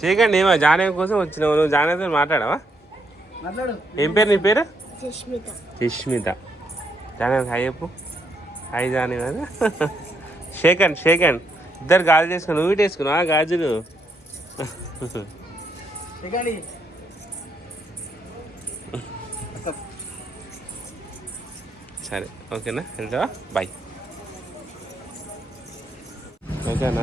చేయకండి ఏమో జానవి కోసం వచ్చినావు? నువ్వు జానవితో మాట్లాడవా? మాట్లాడు. ఏం పేరు నీ పేరు? సుష్మిత. జానవి హాయ్ చెప్పు. హాయ్ జానవి కదా. షేకండ్ షేకండ్ ఇద్దరు గాజులు వేసుకుని నువ్వు వేసుకున్నావా గాజులు? సరే ఓకేనా? వెళ్తావా బాయ్. ఓకేనా?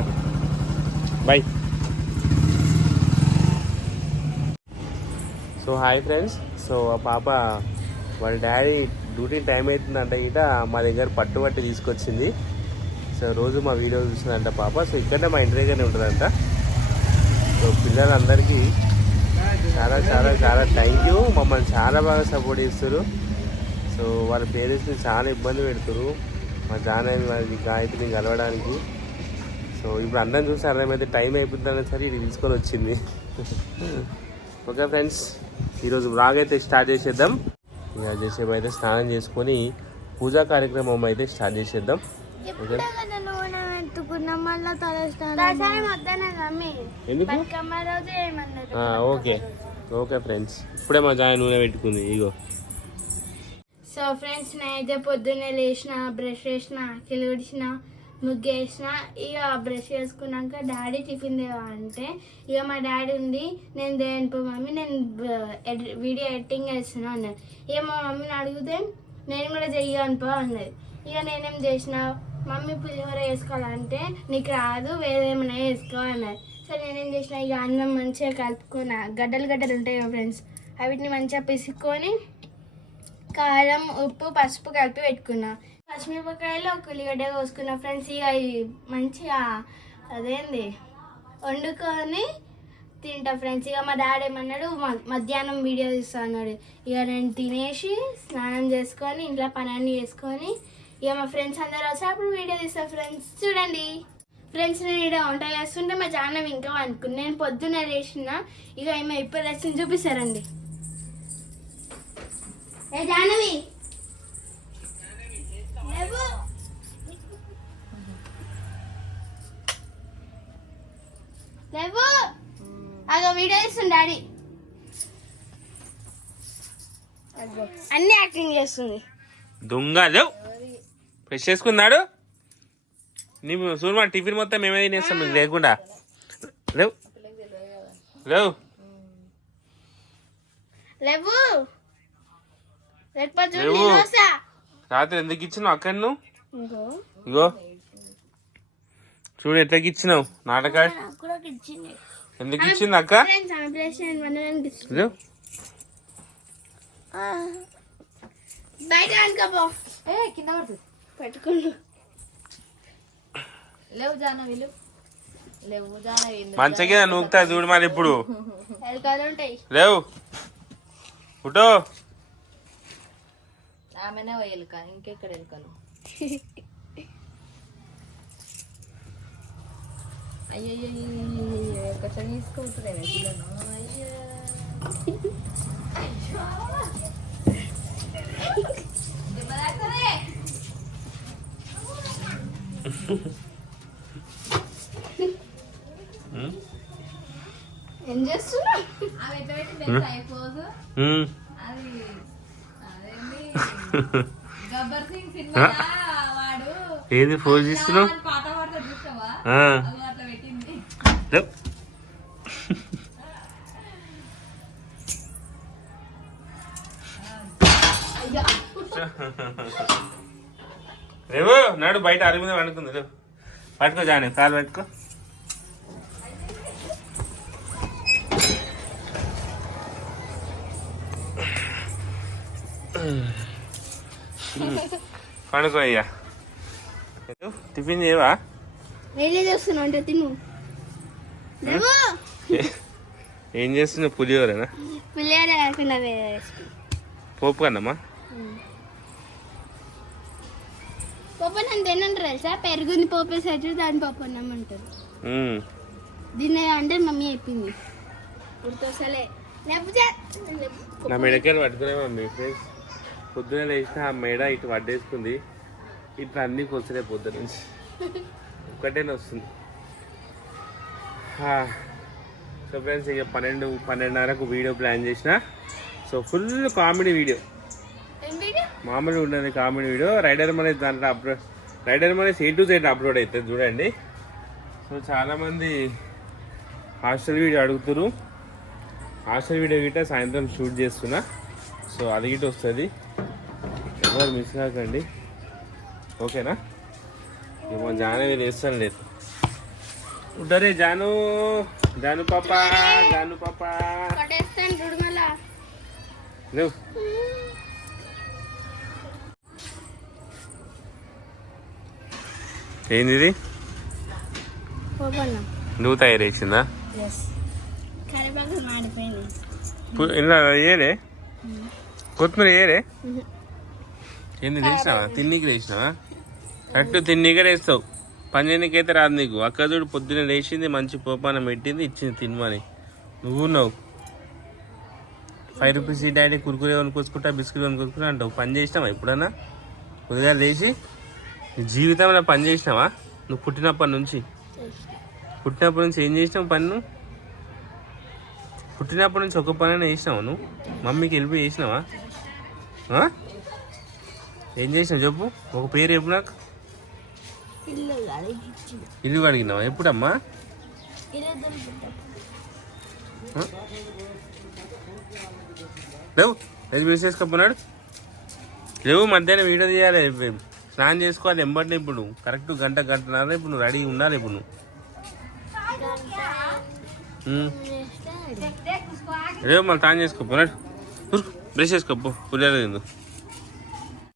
So hi friends. సో ఆ పాప వాళ్ళ డాడీ డ్యూటీ టైం అవుతుందంట ఇట మా దగ్గర పట్టు పట్టు తీసుకొచ్చింది. సో రోజు మా వీడియో చూస్తుందంట పాప. సో ఇక్కడనే మా ఇంటి దగ్గరనే ఉంటుందంట. సో పిల్లలందరికీ చాలా చాలా చాలా థ్యాంక్ యూ మమ్మల్ని చాలా బాగా సపోర్ట్ చేస్తారు సో వాళ్ళ పేరెంట్స్ని చాలా ఇబ్బంది పెడుతున్నారు మా జానవి వాళ్ళకి గాయత్రిని కలవడానికి. సో ఇప్పుడు అందరం చూసి అర్థమైతే టైం అయిపోతుందనే సరే ఇది తీసుకొని వచ్చింది. ఓకే ఫ్రెండ్స్ ఈరోజు బ్లాగ్ అయితే స్టార్ట్ చేసేద్దాం. ఇక చేసేపు అయితే స్నానం చేసుకొని పూజా కార్యక్రమం అయితే స్టార్ట్ చేసేద్దాం. ఓకే? ఓకే. ఓకే ఫ్రెండ్స్ ఇప్పుడే మా జాయ నూనె పెట్టుకుంది ఇగో. సో ఫ్రెండ్స్ నేనైతే పొద్దున్నే లేచిన బ్రష్ చేసిన కిలు ముగ్గు వేసిన ఇక బ్రష్ చేసుకున్నాక డాడీ టిఫిన్ దేవా అంటే ఇక మా డాడీ ఉంది నేను దేనిపో మమ్మీ నేను వీడియో ఎడిటింగ్ చేస్తున్నా అన్నది ఇక మా మమ్మీని అడిగితే నేను కూడా చెయ్యనుపో అన్నది ఇక నేనేం చేసిన మమ్మీ పులిహోర వేసుకోవాలంటే నీకు రాదు వేరేమైనా వేసుకో అన్నది నేనేం చేసిన ఇక అన్నం మంచిగా కలుపుకున్నా. గడ్డలు గడ్డలు ఉంటాయి కదా ఫ్రెండ్స్ అవిటిని మంచిగా పిసుక్కొని కారం ఉప్పు పసుపు కలిపి పెట్టుకున్నా. పచ్చిమిరపకాయలు ఒక ఉల్లిగడ్డ కోసుకున్న ఫ్రెండ్స్ ఇక మంచిగా అదేంది వండుకొని తింటా ఫ్రెండ్స్. ఇక మా డాడీ ఏమన్నాడు మ- మధ్యాహ్నం వీడియో తీస్తా అన్నాడు. ఇక నేను తినేసి స్నానం చేసుకొని ఇంట్లో పని అన్ని చేసుకొని ఇక మా ఫ్రెండ్స్ అందరూ వస్తే అప్పుడు వీడియో తీస్తాను ఫ్రెండ్స్. చూడండి. ఫ్రెండ్స్ నేను ఇక్కడ వంట చేస్తుంటే మా చాలా ఇంకా అనుకుని నేను పొద్దున్నే లేచిన ఇక ఏమో ఇప్పుడు వచ్చింది చూపిస్తారండి. ఏ జానవి డాడీ అన్ని యాక్టింగ్ చేస్తుంది. దొంగ లేవు ఫ్రెష్ చేసుకున్నాడు. నీ సూర్మా టిఫిన్ మొత్తం మేమే తినేస్తాం మీకు లేకుండా. లేవు లేవు లేవు. రాత్రి ఎందుకు ఇచ్చినావు అక్కడ నువ్వు? ఇంకో ఇగో చూడు ఎట్లా ఇచ్చినావు. నాటకాడు. ఎందుకు ఇచ్చింది అక్క? బయట కింద పడుతుంది పెట్టుకుంటు లేవు లేవు? మంచిగా నూకుతా చూడు మరి ఇప్పుడు. లేవు. ఫోటో ఆమెనే ఎలుక ఇంకెక్కడ ఎలుకలు? అయ్యో దెబ్బ తాకుతుంది. ఏం చేస్తున్నా వాడు ఏది ఫోన్ చేస్తున్నావు? రేవు నాడు బయట అరుగు మీద వండుకుంది రేవు. పట్టుకో జాని కాలు పట్టుకో. పండుకో అయ్యా. టిఫిన్ చేయవా? నేనే చేస్తున్నా అంటే తిను. ఏం చేస్తున్నావు? పులిహోరనా? పిల్లలే కాకుండా వేరే పోపు కన్నమ్మా పప్పు నన్ను తినంటారు తెలుసా? పెరుగుని పోపేసరికి దాని పప్పు అన్నం అంటారు. దీన్ని అంటే మమ్మీ చెప్పింది. గుర్తొస్తలే. నా మెడకాయలు పట్టుకునే మమ్మీ ఫ్రెండ్స్ పొద్దున లేచిన ఆ మెడ ఇటు వడ్డేసుకుంది ఇట్లా అన్ని కొసలే పొద్దు నుంచి ఒక్కటేనే వస్తుంది? హా. సో ఫ్రెండ్స్ ఇక పన్నెండు పన్నెండున్నరకు వీడియో ప్లాన్ చేసిన. సో ఫుల్ కామెడీ వీడియో మామూలుగా ఉండదు కామెడీ వీడియో రైడర్ మన దాంట్లో అప్లోడ్ రైడర్ మన ఏ టు సైడ్ అప్లోడ్ అవుతుంది చూడండి. సో చాలామంది హాస్టల్ వీడియో అడుగుతున్నారు హాస్టల్ వీడియో గిట్ట సాయంత్రం షూట్ చేస్తున్నా. సో అది గిట్ట వస్తుంది. ఎవరు మిస్ కాకండి. ఓకేనా ఏమో జానవి వేస్తాను లేదు. జాను జాను పాప జాను పాప. కొట్టేస్తాను చూడు మళ్ళా. లేవు. ఏంది నువ్వు తయారు చేసిందా? ఇలా ఏరే? కొత్తిమీర ఏరే? ఏంది వేసినావా? తిన్నీకి వేసినావా? కరెక్ట్ తిన్నీకే వేస్తావు. పని రాదు నీకు. అక్క చూడు పొద్దున్న లేచింది మంచి పోపానం పెట్టింది ఇచ్చింది తినమని. నువ్వు ఉన్నావు. ఫైవ్ రూపీస్ ఈ డాడీ కురుకురే కొనుక్కొచ్చుకుంటా బిస్కెట్ కొనుక్కొచ్చుకుంటా అంటావు. పని చేసినావా ఎప్పుడన్నా? ఉదయం లేచి నీ జీవితంలో పని చేసినావా? నువ్వు పుట్టినప్పటి నుంచి? పుట్టినప్పటి నుంచి ఏం చేసినావు పని నువ్వు పుట్టినప్పటి నుంచి ఒక పని చేసినావు నువ్వు? మమ్మీకి వెళ్ళిపోయి చేసినావా? ఏం చేసినావు చెప్పు? ఒక పేరు చెప్పు నాకు. ఇల్లు కడిగినావా? అడిగినావా ఎప్పుడమ్మా? లేవు అది మిస్ లేవు ఏది వేసేసుకపోన్నాడు లేవు మధ్యాహ్నం వీడియో తీయాలి స్నానం చేసుకోవాలి ఎంబడిని ఇప్పుడు కరెక్ట్ గంట గంటన్నర ఇప్పుడు నువ్వు రెడీ ఉండాలి ఇప్పుడు నువ్వు. రేపు మళ్ళీ తాను చేసుకోపోనాడు బ్రష్ చేసుకోపో పుల్లలు తిందు.